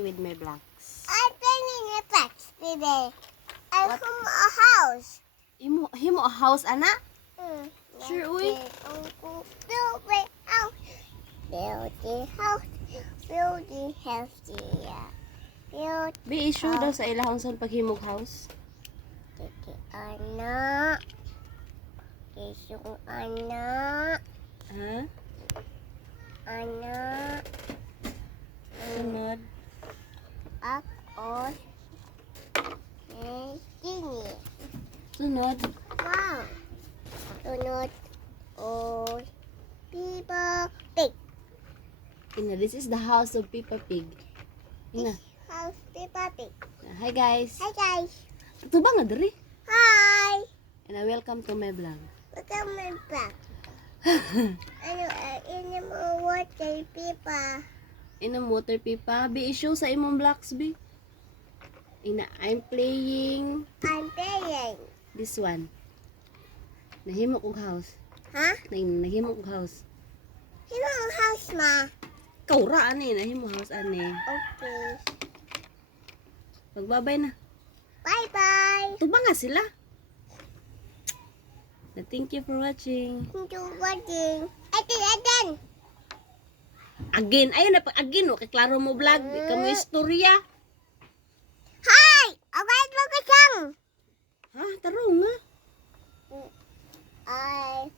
With my blocks. I'm painting a box today. I'm from a house. Himo a house, ana? Mm. Sure, uy. Build a house. Build a house. Build a house. Yeah. Build Be issue daw sa ilahong sa paghimog house. a anak. Isang anak. Ha? Anak. Sunod. Ako. Sini. Sunod. Wow. Sunod. Oh. People. Pig. Ina, this is the house of Peppa Pig. Ina. House Peppa Pig. Hi guys. Hi guys. Ito ba nga diri? Hi. And welcome to my vlog. Welcome back. Ano, ini mo water Peppa. Ina water Peppa. Be issue sa imong blocks, be. Ina, I'm playing I'm playing. this one. Nahimo kong house. Ha? Nahimo kong house. Sino ang house ma? Kaura ani, nahimo house ani. Okay. Magbabay na. Bye-bye. Ito ba nga sila? Thank you for watching. Thank you for watching. Again. Again, ayun na pag again, okay, klaro mo vlog, kamu istorya. Hi! Okay, look at Ha, tarong nga. I